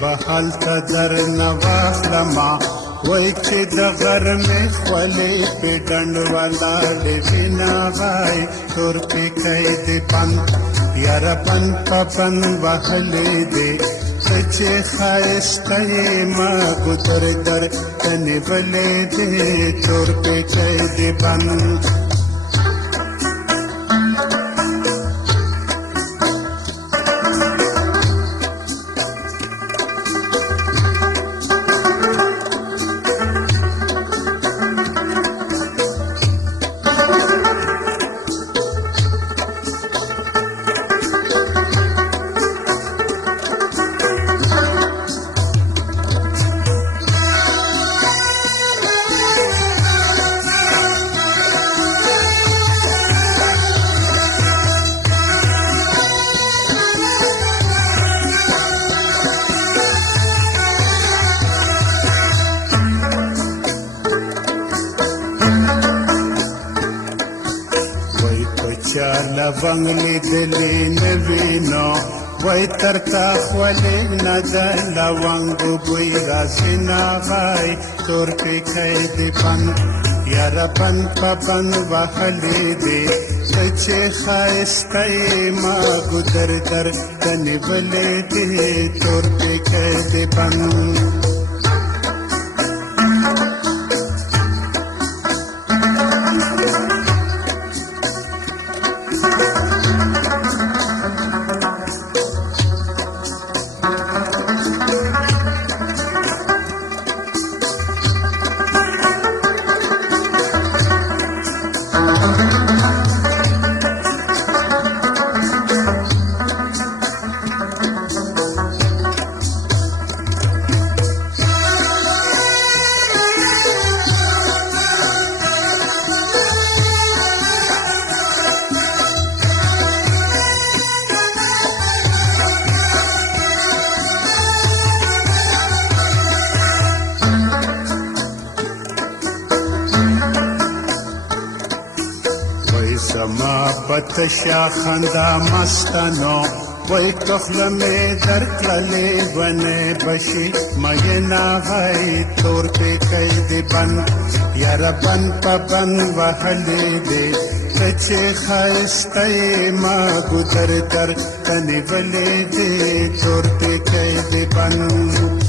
بحال ته در نواخلما وای چې د غرمې خولې په ډنډ ولاړې بنا وای تور پکې دې پند یاره پند په پند وهلې دې چې ښایسته یې ما ګودر در ته نیولې دې تور پکې دې پند لونګ لیدلې نه وینو وای تر تا خولې نه د لونګ بوی راځي نه وای تور پکې دې پند یاره پند په پند وهلې دې چې ښایسته یې ما ګودر در ته نیولې دې تور پکې دې پند زما پتشا خندا مستانو وای کخله می در کله ونه بشي مې نه وای تور پکې دې بند یاره بند په بند وهلې دې چې ښایسته ما ګودر در ته نیولې دې تور پکې دې بند